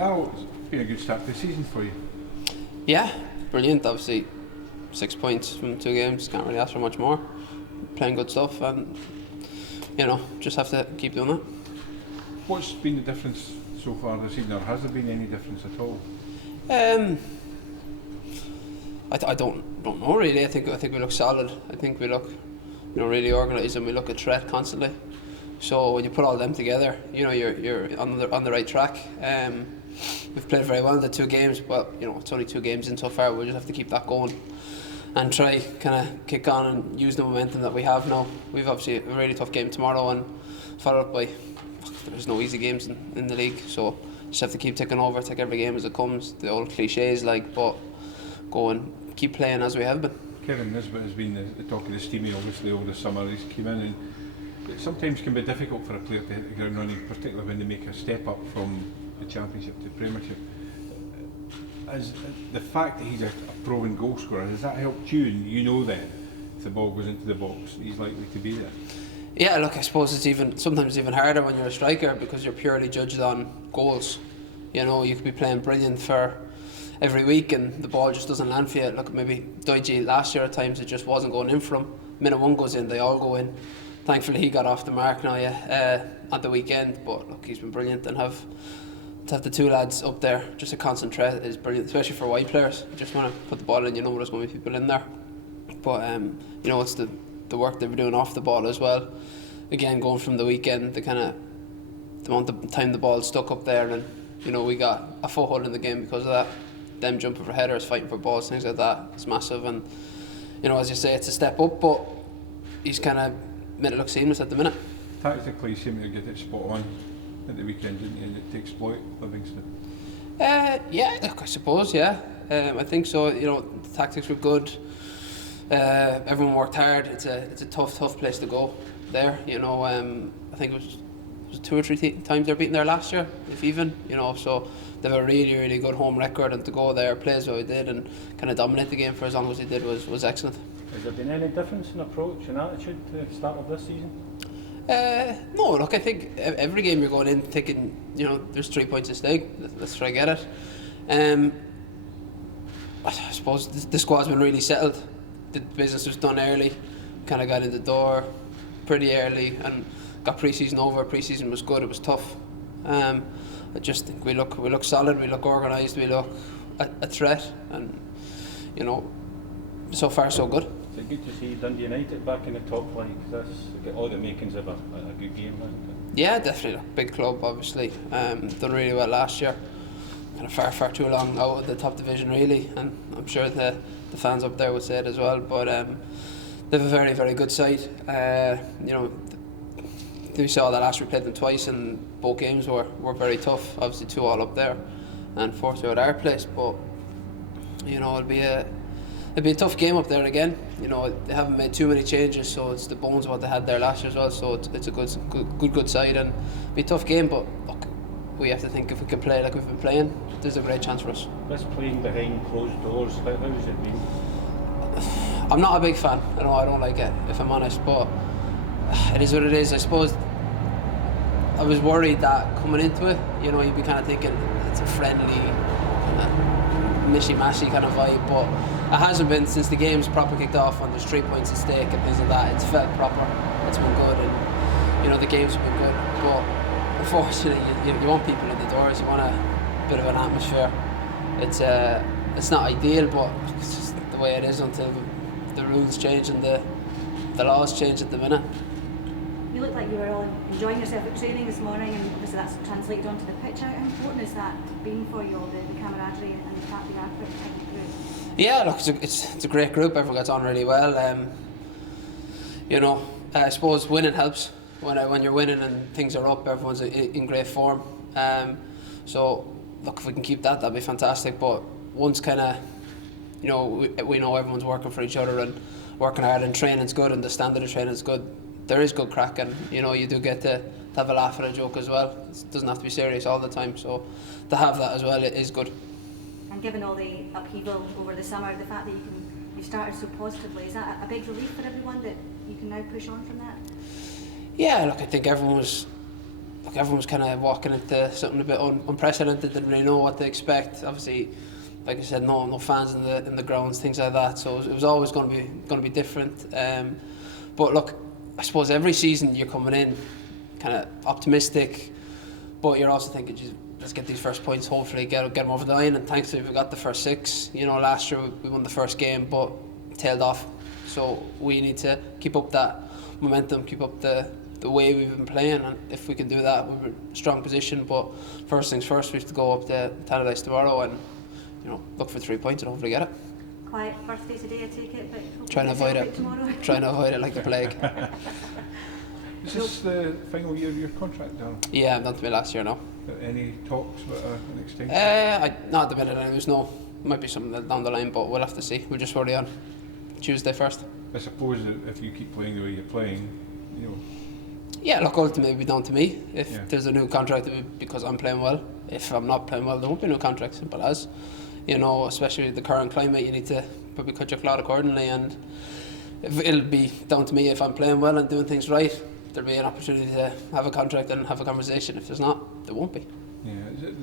Daryl, it's been a good start to the season for you. Yeah, brilliant. Obviously, 6 points from 2 games. Can't really ask for much more. Playing good stuff, and just have to keep doing that. What's been the difference so far this season, or has there been any difference at all? I don't know really. I think we look solid. I think we look really organised, and we look a threat constantly. So when you put all them together, you're on the right track. We've played very well in the 2 games, but it's only 2 games in so far. We'll just have to keep that going and try kind of kick on and use the momentum that we have now. We've obviously a really tough game tomorrow, and followed up by there's no easy games in the league, so just have to keep ticking over, take every game as it comes. The old cliches, but go and keep playing as we have been. Kevin Nisbet has been the talk of the steaming obviously over the summer. He's came in, and it sometimes can be difficult for a player to hit the ground running, particularly when they make a step up from the Championship to the Premiership. As the fact that he's a proven goal scorer, has that helped you? And then if the ball goes into the box, he's likely to be there. Yeah, look, I suppose it's sometimes even harder when you're a striker, because you're purely judged on goals. You could be playing brilliant for every week and the ball just doesn't land for you. Look, maybe Doige last year at times it just wasn't going in for him. Minute one goes in, they all go in. Thankfully he got off the mark now, at the weekend. But look, he's been brilliant, and to have the 2 lads up there, just a constant threat, is brilliant, especially for wide players. You just want to put the ball in, there's going to be people in there. But it's the work they've been doing off the ball as well. Again, going from the weekend, the amount of time the ball stuck up there, and we got a foothold in the game because of that. Them jumping for headers, fighting for balls, things like that. It's massive, and as you say, it's a step up, but he's kind of made it look seamless at the minute. Tactically, you seem to get it spot on at the weekend, didn't you, to exploit Livingston? Yeah, look, I suppose, yeah. I think so. The tactics were good. Everyone worked hard. It's a tough place to go there. I think it was 2 or 3 times they're beaten there last year, if even. So they have a really, really good home record, and to go there, play as well we did, and kind of dominate the game for as long as they did was excellent. Has there been any difference in approach and attitude to the start of this season? No, look, I think every game you're going in thinking, there's 3 points at stake. Let's try to get it. I suppose the squad's been really settled. The business was done early, kind of got in the door pretty early, and got pre-season over. Pre-season was good. It was tough. I just think we look solid. We look organised. We look a threat, and so far so good. Is it good to see Dundee United back in the top flight? Because that's got all the makings of a good game, hasn't it? Yeah, definitely. Look, big club, obviously. Done really well last year. Kind of far too long out of the top division, really, and I'm sure the fans up there would say it as well. But they have a very, very good side. We saw that last year we played them twice, and both games were very tough. Obviously 2 all up there, and 4-2 at our place. But it'll be a tough game up there again. They haven't made too many changes, so it's the bones of what they had there last year as well. So it's a good side, and it'll be a tough game. But look, we have to think if we can play like we've been playing, there's a great chance for us. This playing behind closed doors, how does it mean? I'm not a big fan. I don't like it, if I'm honest, but it is what it is. I suppose I was worried that coming into it, you'd be kind of thinking it's a friendly, mishy-mashy kind of vibe, but it hasn't been since the game's proper kicked off, and there's 3 points at stake and things like that. It's felt proper. It's been good, and the games have been good, but unfortunately you want people in the doors. You want a bit of an atmosphere. It's not ideal, but it's just the way it is until the rules change and the laws change at the minute. You looked like you were all enjoying yourself at training this morning, and obviously that's translated onto the pitch. How important is that been for you all, the camaraderie and the fact that you are quite a tight group? Yeah, look, it's a great group. Everyone gets on really well. I suppose winning helps. When you're winning and things are up, everyone's in great form. So look, if we can keep that, that'd be fantastic. But once kind of, we know everyone's working for each other and working hard, and training's good, and the standard of training's good. There is good crack, and you do get to have a laugh at a joke as well. It doesn't have to be serious all the time, so to have that as well, it is good. And given all the upheaval over the summer, the fact that you started so positively, is that a big relief for everyone that you can now push on from that? Yeah, look, I think everyone look, everyone's kind of walking into something a bit unprecedented. Didn't really know what to expect. Obviously, like I said, no fans in the grounds, things like that. So it was always going to be different. But look, I suppose every season you're coming in kind of optimistic, but you're also thinking, "Geez, let's get these first points. Hopefully, get them over the line." And thankfully, we got the first 6. You know, last year we won the first game, but tailed off. So we need to keep up that momentum, keep up the way we've been playing, and if we can do that, we're in a strong position. But first things first, we have to go up to Tannadice tomorrow and, you know, look for 3 points and hopefully get it. Quiet birthday today, I take it, but Trying to avoid it. Tomorrow. Trying to avoid it like the plague. Is this the final year of your contract, Daryl? Yeah, I'm done to me last year now. Any talks about an extension? Not at the minute. There's no. Might be something down the line, but we'll have to see. We're just already on Tuesday first. I suppose that if you keep playing the way you're playing, you know. Yeah, look, ultimately it'll be down to me. If Yeah. there's a new contract, it'll be because I'm playing well. If I'm not playing well, there won't be a new contract. Simple as. You know, especially with the current climate, you need to probably cut your cloth accordingly. And it'll be down to me if I'm playing well and doing things right. There'll be an opportunity to have a contract and have a conversation. If there's not, there won't be. Yeah, there's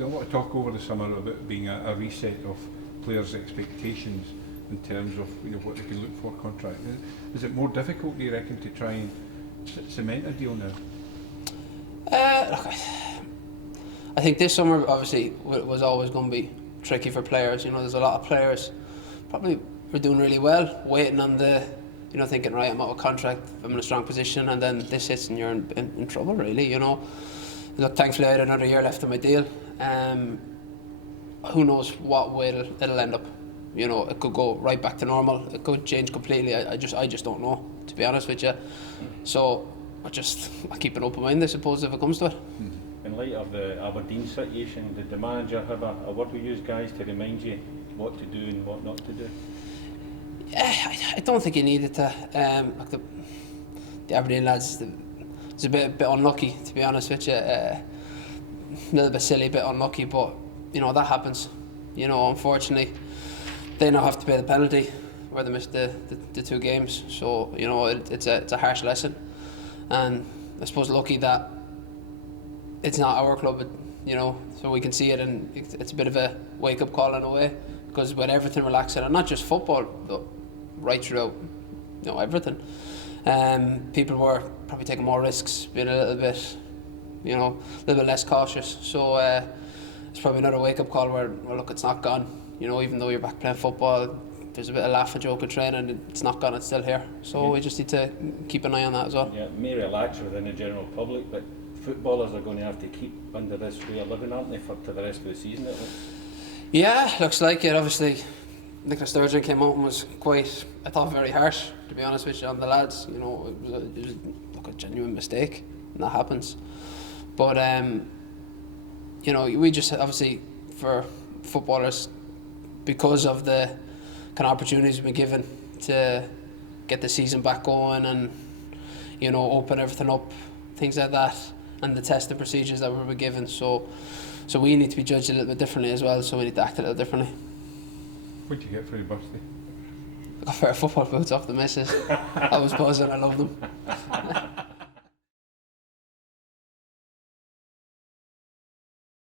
a lot of talk over the summer about being a reset of players' expectations in terms of, you know, what they can look for contract. Is it more difficult, do you reckon, to try and cement a deal now? Look, I think this summer obviously was always going to be tricky for players. You know, there's a lot of players probably were doing really well, waiting on the, you know, thinking, right, I'm out of contract, I'm in a strong position, and then this hits and you're in trouble, really, you know. Look, thankfully I had another year left on my deal. Who knows what way it'll end up. You know, it could go right back to normal, it could change completely. I just don't know, to be honest with you. So I keep an open mind, I suppose, if it comes to it. In light of the Aberdeen situation, did the manager have a word with you guys to remind you what to do and what not to do? I don't think you needed to. Like the Aberdeen lads, it's a bit unlucky, to be honest with you. A little bit silly, a bit unlucky, but you know that happens. You know, unfortunately, they now have to pay the penalty where they missed the 2 games. So you know it's a harsh lesson, and I suppose lucky that it's not our club. You know, so we can see it, and it's a bit of a wake up call in a way, because with everything relaxing, and not just football, though, right throughout, you know, everything. People were probably taking more risks, being a little bit, you know, a little bit less cautious. So it's probably another wake-up call where, well, look, it's not gone. You know, even though you're back playing football, there's a bit of laugh and joke and training, it's not gone, it's still here. So we just need to keep an eye on that as well. Yeah, it may relax within the general public, but footballers are going to have to keep under this way of living, aren't they, for the rest of the season, at least? Yeah, looks like it. Obviously, Nicola Sturgeon came out and was quite, I thought, very harsh, to be honest with you, on the lads. You know, it was like a genuine mistake, and that happens. But you know, we just obviously, for footballers, because of the kind of opportunities we've been given to get the season back going and, you know, open everything up, things like that, and the testing procedures that we were given. So we need to be judged a little bit differently as well. So we need to act a little differently. What did you get for your birthday? I got a pair of football boots off the missus. I was buzzing. I love them.